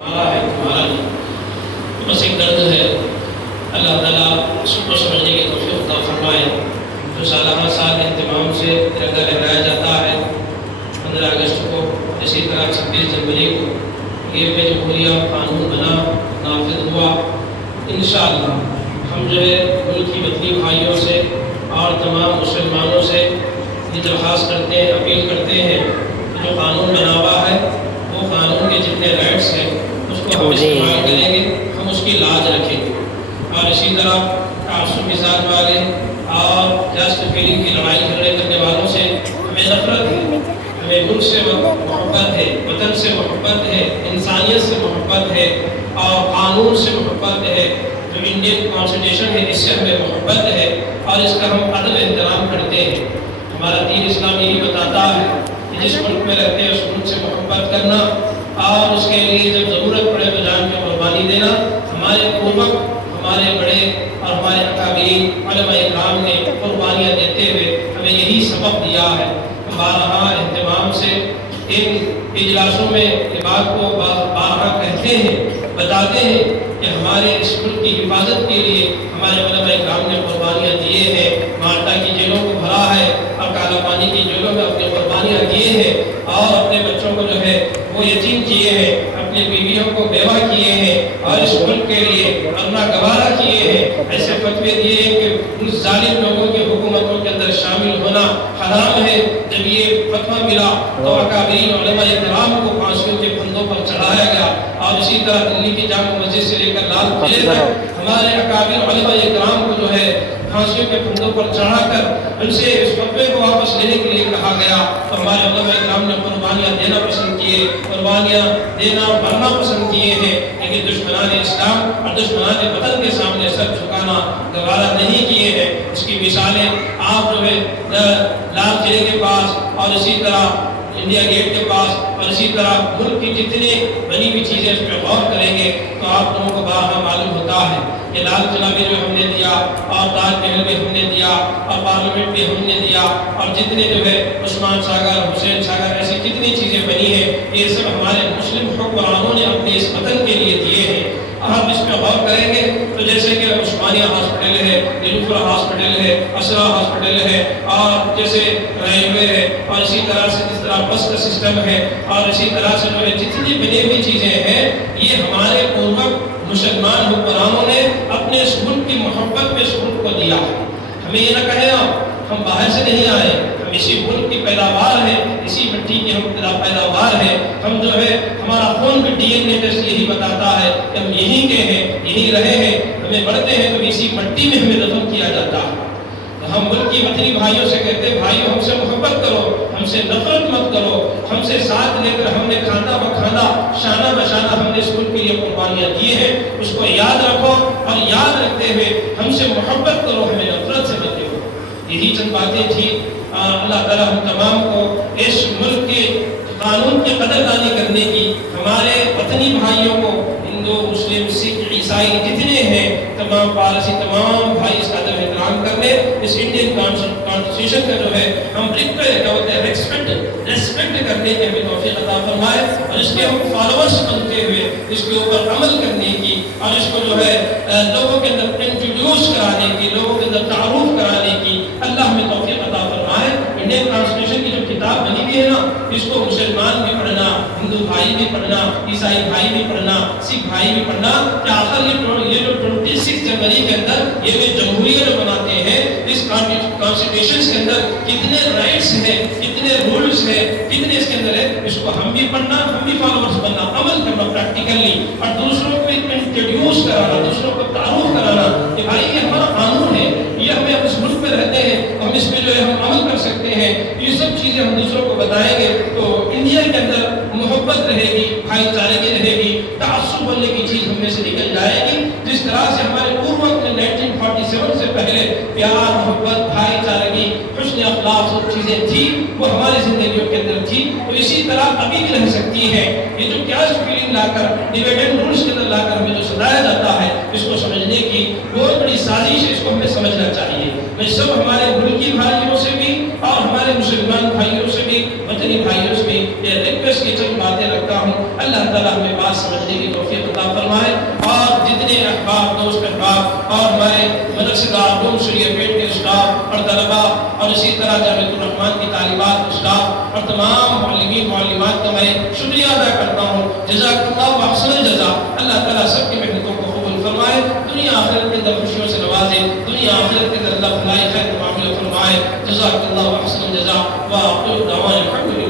ہمارا ہے تمہارا نہیں، بس ایک درد ہے۔ اللہ تعالیٰ اس کو سمجھنے کی توفیق عطا فرمائے۔ جو سالانہ سال اہتمام سے ترنگا لہرایا جاتا ہے 15 اگست کو، اسی طرح 26 جنوری کو یہ بے جمہوریہ قانون بنا، نافذ ہوا۔ انشاءاللہ ہم جو ہے ملک کی وطنی بھائیوں سے اور تمام مسلمانوں سے یہ درخواست کرتے ہیں، اپیل کرتے ہیں کہ جو قانون بنا ہوا ہے وہ قانون کے جتنے رائٹس ہیں اس کو ہم استعمال کریں گے، ہم اس کی لاج رکھیں گے۔ اور اسی طرح تعصب مزاج والے اور جسٹ فیلنگ کی لڑائی جھگڑے کرنے والوں سے ہمیں نفرت ہے، ہمیں ملک سے محبت ہے، وطن سے محبت ہے، انسانیت سے محبت ہے اور قانون سے محبت ہے۔ جو انڈین کانسٹیٹیوشن ہے اس سے ہمیں محبت ہے اور اس کا ہم ادب احترام کرتے ہیں۔ ہمارا دین اسلام یہی بتاتا ہے کہ جس ملک میں رہتے ہیں اس ملک سے محبت کرنا اور اس کے لیے جب ضرورت پڑے تو جان کی قربانی دینا۔ ہمارے پوروک، ہمارے بڑے اور ہمارے اکابرین علماء کرام نے قربانیاں دیتے ہوئے ہمیں یہی سبق دیا ہے۔ ہم بارہا اہتمام سے ان اجلاسوں میں یہ بات کو بارہا کہتے ہیں، بتاتے ہیں کہ ہمارے اس ملک کی حفاظت کے لیے ہمارے علماء کرام نے قربانیاں دیے ہیں۔ مالٹا کی جیلوں کو بھرا ہے اور کالا پانی کی جیلوں میں اپنی قربانیاں دیے ہیں اور اپنے بچوں کو جو ہے وہ یتیم کیے ہیں، اپنی بیویوں کو بیوہ کیے ہیں اور اس ملک کے لیے اپنا گوارا کیے ہیں۔ ایسے فتوے دیے ہیں کہ ان ظالم لوگوں کی حکومتوں کے اندر شامل ہونا حرام ہے۔ جب یہ فتویٰ ملا تو اکابرین علماء کرام کو پھانسیوں کے پھندوں پر چڑھایا گیا اور اسی طرح دلی کی جامع مسجد سے لے کر لال قلعے تک ہمارے اکابر علماء کرام کو جو ہے پھانسیوں کے پھندوں پر چڑھا کر ان سے اس فتوے کو واپس لینے کے لیے کہا گیا۔ تو ہمارے علماء کرام نے قربانیاں دینا پسند کیے، قربانیاں دینا بھرنا پسند کیے ہیں، لیکن دشمنان اسلام اور دشمنان وطن کے سامنے سر جھکانا گوارا نہیں کیے ہیں۔ اس کی مثالیں آپ جو ہے لال قلعے کے پاس اور اسی طرح انڈیا گیٹ کے پاس اور اسی طرح ملک کی جتنی بنی ہوئی چیزیں اس پہ غور کریں گے تو آپ لوگوں کو بارہا معلوم ہوتا ہے کہ لال قلعہ میں جو ہم نے دیا اور تاج محل میں ہم نے دیا اور پارلیمنٹ میں ہم نے دیا اور جتنے جو ہے عثمان ساگر، حسین ساگر، ایسی جتنی چیزیں بنی ہیں یہ سب ہمارے مسلم حکمرانوں نے اپنے اس وطن کے لیے دیے ہیں۔ آپ اس پہ غور کریں گے تو جیسے کہ عثمانیہ ہاسپٹل ہے، نیلوفر ہاسپٹل ہے، اسرا ہاسپٹل ہے اور جیسے ریلوے ہے اور اسی طرح سے جس طرح بس کا سسٹم ہے اور اسی طرح سے جو ہے جتنی بنی ہوئی چیزیں ہیں یہ ہمارے پوروک مسلمان حکمرانوں نے اپنے اس ملک کی محبت میں اس ملک کو دیا ہے۔ ہمیں یہ نہ کہیں ہم باہر سے نہیں آئے، ہم اسی ملک کی پیداوار ہے، اسی مٹی کی ہم پیداوار ہے۔ ہم جو ہے ہمارا خون بھی ڈی این اے ٹیسٹ یہی بتاتا ہے کہ ہم یہیں کے ہیں، یہیں رہے ہیں، ہمیں بڑھتے ہیں تو اسی مٹی میں ہمیں دفن کیا جاتا ہے۔ ہم ملک کی وطنی بھائیوں سے کہتے ہیں بھائیوں ہم سے محبت کرو، ہم سے نفرت مت کرو، ہم سے ساتھ لے کر ہم نے کھانا بکھانا شانہ بشانہ ہم نے اس ملک کے لیے قربانیاں دی ہیں، اس کو یاد رکھو اور یاد رکھتے ہوئے ہم سے محبت کرو، ہمیں نفرت سے بچو۔ یہی چند باتیں تھی۔ اللہ تعالیٰ ہم تمام کو اس ملک کے قانون کی قدردانی کرنے کی، ہمارے وطنی بھائیوں کو ہندو، مسلم، سکھ، عیسائی جتنے ہیں تمام پارسی تمام بھائی اس کا ادب احترام کرنے، اس انڈین کانسٹیٹیوشن کا جو ہے ہم ریسپیکٹ کرنے کی ہمیں توفیق عطا فرمائے اور اس کے ہم فالوورز بنتے ہوئے اس کے اوپر عمل کرنے کی اور اس کو جو ہے لوگوں کے اندر انٹروڈیوس کرانے کی، لوگوں کے اندر تعارف کرانے کی اللہ ہمیں توفیق عطا فرمائے۔ انڈین کانسٹیٹیوشن کی جو کتاب بنی ہوئی ہے نا اس کو مسلمان بھی پڑھنا، ہندو بھائی بھی پڑھنا، عیسائی بھائی بھی پڑھنا، سکھ بھائی بھی پڑھنا کہ آخر یہ جو 26 جنوری کے اندر یہ جو جمہوریہ جو بناتے ہیں اس کانسٹیٹیوشن کے اندر کتنے رائٹس ہیں، کتنے رولز ہیں، کتنے اس کے اندر ہے، اس کو ہم بھی پڑھنا، ہم بھی فالوورز بننا، عمل کرنا پریکٹیکلی اور دوسروں کو انٹروڈیوس کرانا، دوسروں کو تعارف کرانا کہ بھائی یہ ہمارا قانون ہے، یہ ہمیں اس ملک میں رہتے ہیں، ہم اس پہ جو ہے ہم عمل کر سکتے ہیں۔ یہ سب چیزیں ہم دوسروں کو بتائیں گے تو انڈیا کے اندر محبت رہے گی، بھائی چارگی رہے گی، تعصب بننے کی چیز ہم میں سے نکل جائے گی۔ جس طرح سے ہمارے پوروک نے 1947 سے پہلے پیار، محبت، بھائی چارگی، حسن اخلاق سب چیزیں تھی وہ ہماری زندگیوں کے اندر تھی، تو اسی طرح ابھی بھی رہ سکتی ہے۔ یہ جو کیا فیلنگ لا کر ڈیویڈنڈ رولز کے اندر لا کر ہمیں جو ستایا جاتا ہے اس کو سمجھنے کی بہت بڑی سازش ہے، اس کو ہمیں سمجھنا چاہیے۔ میں سب ہمارے ملکی بھائیوں سے بھی اور ہمارے مسلمان بھائیوں سے بھی، وطنی بھائیوں سے بھی یہ ریکویسٹ کی چند باتیں رکھتا ہوں۔ اللہ تعالیٰ ہمیں بات سمجھنے کی توفیق عطا فرمائے، اور جتنے احباب دوست احباب اور ہمارے مدرسے دار روم شریعہ پیٹ کے اسٹاف اور طلباء اور اسی طرح جامعۃ الرحمن کی طالبات اسٹاف اور تمام معلمین معلمات کا میں شکریہ ادا کرتا ہوں۔ جزاک اللہ و احسن الجزا۔ اللہ تعالیٰ سب کی محنتوں کو قبول فرمائے، دنیا آخرت کے اندر خوشیوں سے نوازے، دنیا آخرت کے اندر اللہ بھلائی خیر معاملہ فرمائے۔ جزاک اللہ و احسن الجزا و آخر دعوانا الحمد للہ۔